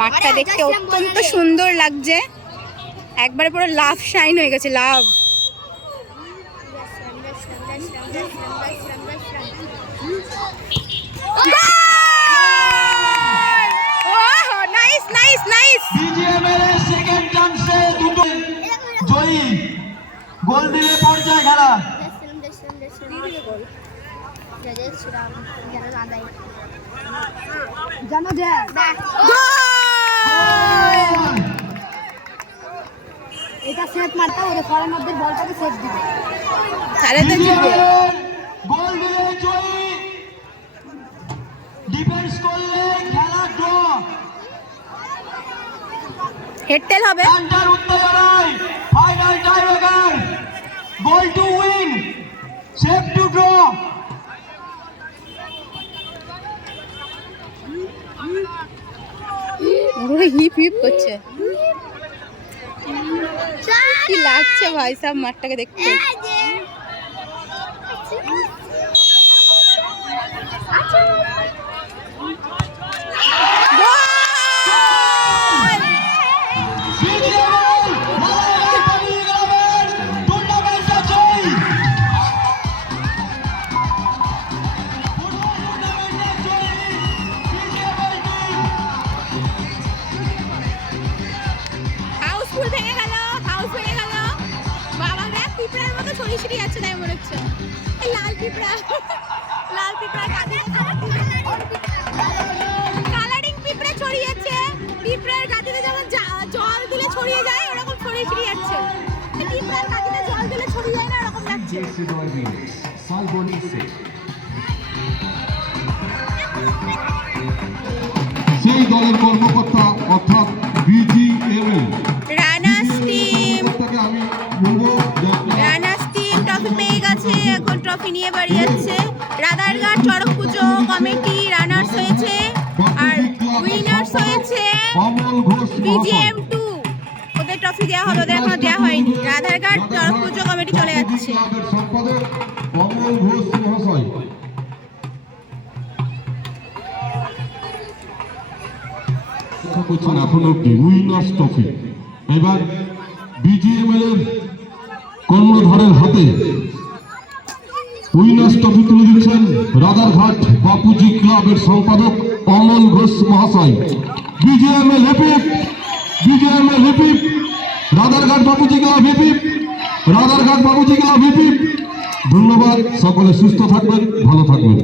মাঠটা দেখতে অত্যন্ত সুন্দর লাগছে, একবারে পুরো লাভ শাইন হয়ে গেছে, love. Nice nice nice. BGML এর সেকেন্ড চান্সে দুটো জয়ী গোল দিলে পর্যায়ে খেলা। এটা সেট মারতে ওরে ফরের মধ্যে বলটাকে সেট দিবে, তাহলে তো জিতবে। গোল দিলে জয়ী, ডিফেন্স করলে খেলা ড্র। হেডটেল হবে। ঘন্টার উত্তেজনায় final tiebreaker, goal to win, save two draw. ওরা হিপ হিপ করছে, কি লাগছে ভাই সব মাঠটাকে দেখতে। হাউসফুল ভেঙে গেল, হাউস ভেঙে গেল। বাবা দেখ পিঁপড়ার মতো ছড়িয়ে ছিটিয়ে যাচ্ছে, তাই মনে হচ্ছে এই লাল পিঁপড়া, লাল পিঁপড়া কালারিং পিঁপড়া ছড়িয়েছে। পিঁপড়ার গাদিতে যেমন জল দিলে ছড়িয়ে যায়, ওরকম ছড়িয়ে ছিটিয়ে যাচ্ছে। পিঁপড়ার গাদিতে জল দিলে ছড়িয়ে যায় না, ওরকম লাগছে। সেই দলের কর্মকর্তা অর্থাৎ বিজিএমএল রানার্স টিম, আমি বলবো রানার্স টিম ট্রফি পেয়ে গেছে, এখন ট্রফি নিয়ে বাড়ি যাচ্ছে। রাধারঘাট চড়ক পুজো কমিটি রানার্স হয়েছে, আর উইনার্স হয়েছে বিজিএম 2। ওদের ট্রফি দেওয়া হবে, ওদের এখনো দেওয়া হয়নি। রাধারঘাট চড়ক পুজো কমিটি চলে যাচ্ছে। সম্পাদক কমল ঘোষ মহাশয়। করছেন এখন অব্দি উইনার্স ট্রফি। এবার বিজিএমএল এর কর্ণধারের হাতে উইনার্স ট্রফি তুলে দিচ্ছেন রাধারঘাট বাপুজি ক্লাবের সম্পাদক অমল ঘোষ মহাশয়। BGML hip hip, BGML hip hip, Radharghat Bapuji club hip hip, Radharghat Bapuji club hip hip. ধন্যবাদ, সকলে সুস্থ থাকবেন, ভালো থাকবেন।